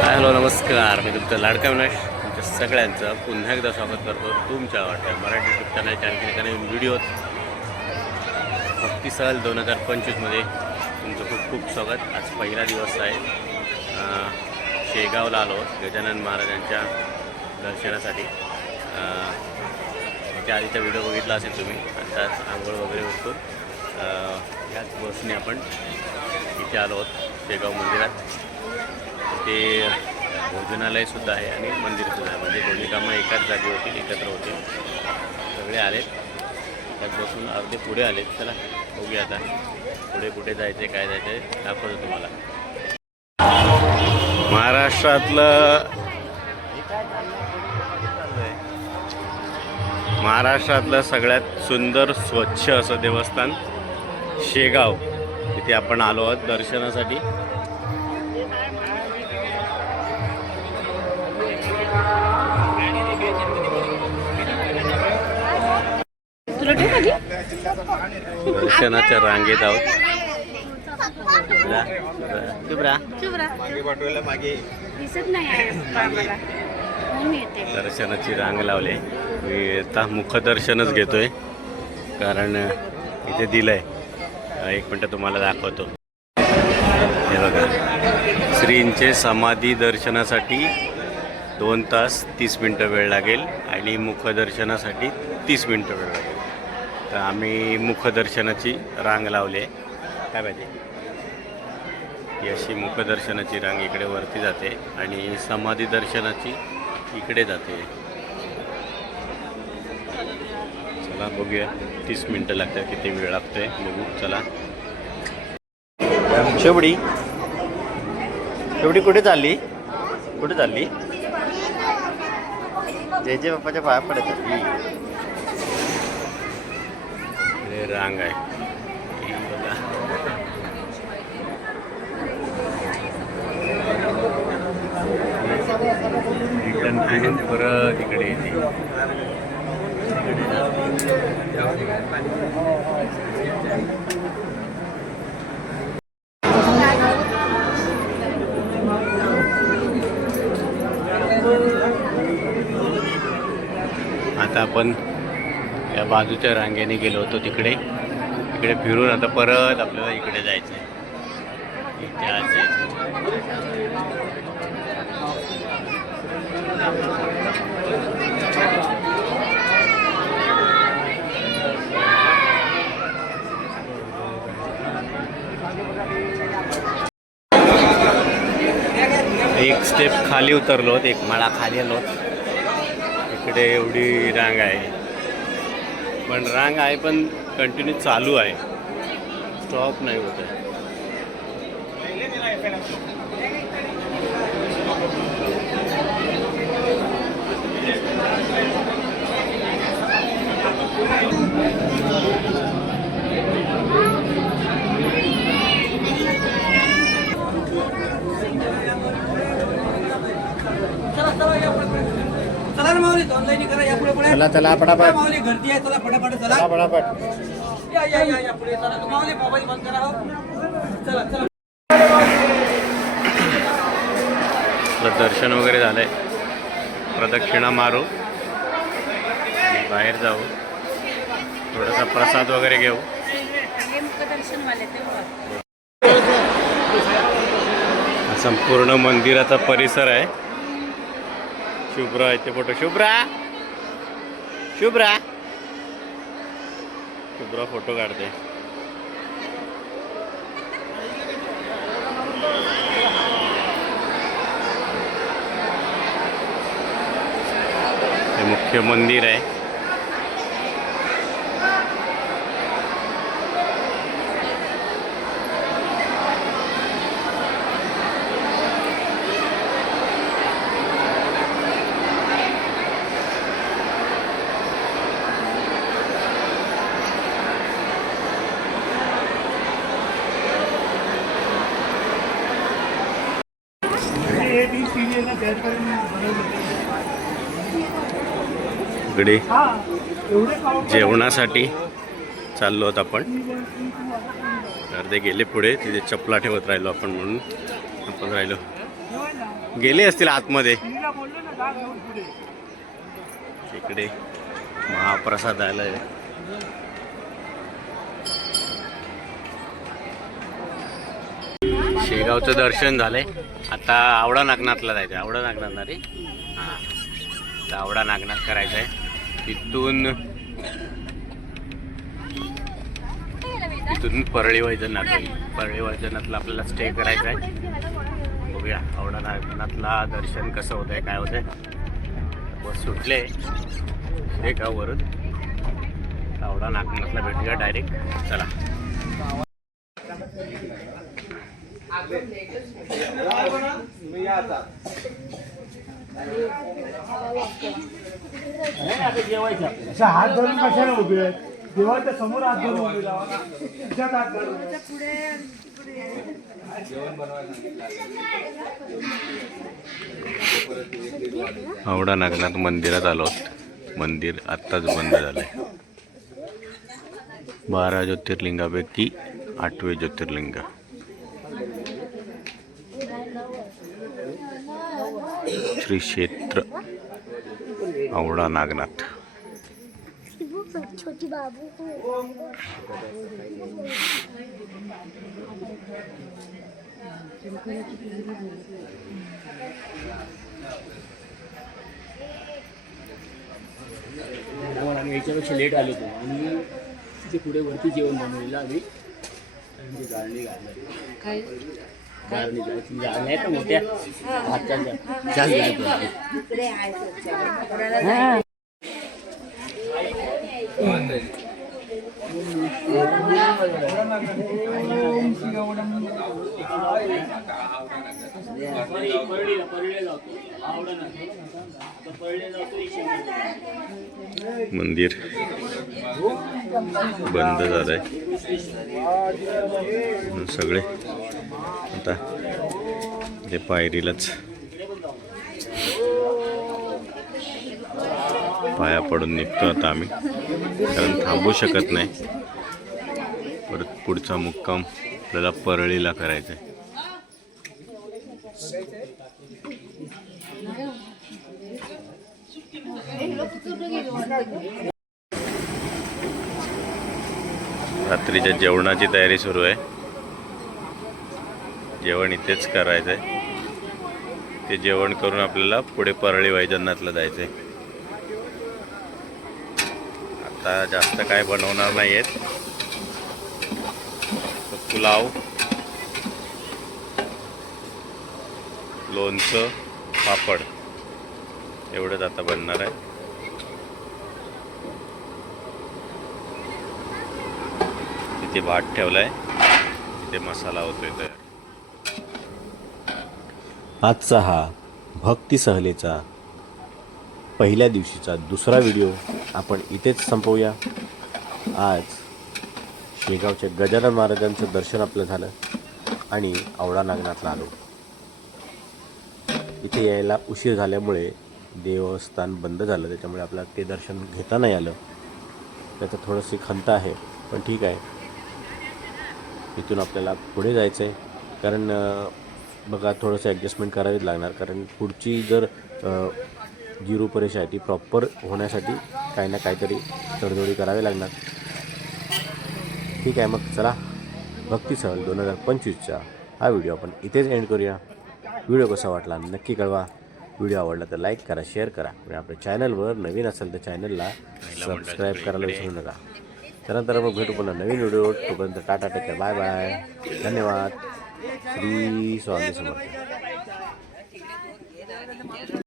Hi hello नमस्कार. मी तुमचं लाडका विनाश तुमच्या सगळ्यांचं पुन्हा एकदा स्वागत करतो तुमच्या वाट्या मराठी यूट्यूब चॅनलच्या आणखी एका नवीन व्हिडिओत. भक्ती सहल दोन हजार पंचवीसमध्ये तुमचं खूप खूप स्वागत. आज पहिला दिवस आहे. शेगावला आलो गजानन महाराजांच्या दर्शनासाठी. त्या आधीचा व्हिडिओ बघितला असेल तुम्ही. आता आंघोळ वगैरे होतो याच बसने आपण इथे आलो आहोत शेगाव मंदिरात. ते भोजनालयसुद्धा आहे आणि मंदिरसुद्धा आहे. म्हणजे दोन्ही कामं एकाच जागी होतील एकत्र होतील. सगळे आलेत. त्यात बसून अर्धे पुढे आलेत. चला बघूया आता पुढे कुठे जायचे काय जायचे दाखवतो तुम्हाला. महाराष्ट्रातलं महाराष्ट्रातलं सगळ्यात सुंदर स्वच्छ असं देवस्थान शेगाव. तिथे आपण आलो आहोत दर्शनासाठी. दर्शनाच्या रांगेत आहोत. दिसत नाही दर्शनाची रांग लावली. मी आता मुखदर्शनच घेतोय. कारण इथे दिलंय. एक मिनटं तुम्हाला दाखवतो. हे बघा. श्रींचे समाधी दर्शनासाठी दोन तास तीस मिनटं वेळ लागेल आणि मुखदर्शनासाठी तीस मिनटं वेळ लागेल. तर आम्ही मुखदर्शनाची रांग लावली आहे. काय पाहिजे ही अशी मुखदर्शनाची रांग इकडे वरती जाते आणि समाधी दर्शनाची इकडे जाते. चला बघूया. तीस मिनटं लागतात किती वेळ लागतोय? बघू चला. शेवडी. शेवडी कुठे चालली? कुठे चालली? जय जय बाप्पाच्या पाया पडत हे रांग आहे. ही रिटर्न आहे परत इकडे येते. आता आपण या बाजूच्या रांगेने गेलो होतो तिकडे. इकडे फिरून आता परत आपल्याला इकडे जायचं आहे इथे आज एक. स्टेप खाली उतरलो एक माळा खाली आलो इकडे एवढी रांग आहे. पण रांग आहे पण कंटिन्यू चालू आहे. स्टॉप नाही होत आहे. चला ना माऊली ऑनलाईन करा या पुढे पुढे. चला चला पटापट. माऊली गर्दी आहे चला फटाफट चला. चला पटापट. या या या या पुढे चला. तू माऊली मोबाईल बंद करा हो. चला चला. आपलं दर्शन वगैरे झालंय. प्रदक्षिणा मारू. आणि बाहेर जाऊ. थोडासा प्रसाद वगैरे घेऊ. हा संपूर्ण मंदिराचा परिसर आहे. शुभ्रा इथे फोटो. शुभ्रा. शुभ्रा. शुभ्रा फोटो काढते. हे मुख्य मंदिर आहे. इकडे जेवणासाठी चाललो आहोत आपण. अर्धे गेले पुढे तिथे चपला ठेवत राहिलो आपण म्हणून. आपण राहिलो. गेले असतील आतमध्ये. इकडे महाप्रसाद आलाय. शेगावचं दर्शन झालंय. आता आवडा नागनाथला जायचं आवडा नागनाथ ना रे. हां. आवडा नागनाथ करायचं आहे तिथून तिथून परळी वैजनाथ होईल परळी वैजनाथला आपल्याला स्टे करायचा आहे बघूया आवडा नागनाथला दर्शन कसं होतं आहे काय होतंय. आहे बस सुटले. शेगाववरून आवडा नागनाथला भेटूया डायरेक्ट चला. अशा हात धरून कशाला उभे आहेत? देवाच्या समोर हात धरून उभे राहा. तुझ्यात हात धरून. आवडा नागनाथ मंदिरात आलो मंदिर आत्ताच बंद झालंय. बारा ज्योतिर्लिंगापैकी आठवे ज्योतिर्लिंग. श्री क्षेत्र आवडा नागनाथ. छोटी बाबू आम्ही याच्यापेक्षा लेट आलो होतो. आणि तिथे पुढे वरती जेवण बनवलेलं आम्ही आणि ते गाळणी घालणार गाळणी जायची. गाळणी आहेत ना मोठ्या हाताच्या तर मंदिर बंद झालंय. सगळे आता. ते पायरीलाच. पाया पडून निघतो आता आम्ही. कारण थांबू शकत नाही. परत पुढचा मुक्काम आपल्याला परळीला करायचा आहे. रात्रीच्या जेवणाची तयारी सुरू आहे. जेवण इथेच करायचं आहे ते जेवण करून आपल्याला पुढे परळी वैजनाथला जायचं आहे आता जास्त काय बनवणार नाही आहेत पुलाव लोणचं पापड. एवढंच आता बनणार आहे. तिथे भात ठेवलाय. तिथे मसाला होतो तयार आजचा हा भक्ती सहलेचा पहिल्या दिवशीचा दुसरा व्हिडिओ आपण इथेच संपवूया. आज शेगावच्या गजानन महाराजांचं दर्शन आपलं झालं आणि आवडा नागनाथला आलो. इथे यायला उशीर झाल्यामुळे देवस्थान बंद झालं. त्याच्यामुळे आपल्याला ते दर्शन घेता नाही आलं. त्याचं थोडंसं खंत आहे पण ठीक आहे. इथून आपल्याला पुढे जायचं आहे कारण बघा थोडंसं ॲडजस्टमेंट करावीच लागणार. कारण पुढची जर जी रूपरेषा आहे ती प्रॉपर होण्यासाठी काही ना काहीतरी तडजोडी करावी लागणार. ठीक आहे मग चला. भक्ती सहल दोन हजार पंचवीसचा हा व्हिडिओ आपण इथेच एंड करूया. व्हिडिओ कसा वाटला नक्की कळवा. व्हिडिओ आवडला तर लाईक करा शेअर करा. आणि आपल्या चॅनलवर नवीन असेल तर चॅनलला सबस्क्राईब करायला विसरू नका. त्यानंतर मग भेटू पुन्हा नवीन व्हिडिओ तोपर्यंत टाटा टेक बाय बाय धन्यवाद. श्री स्वामी समर्थ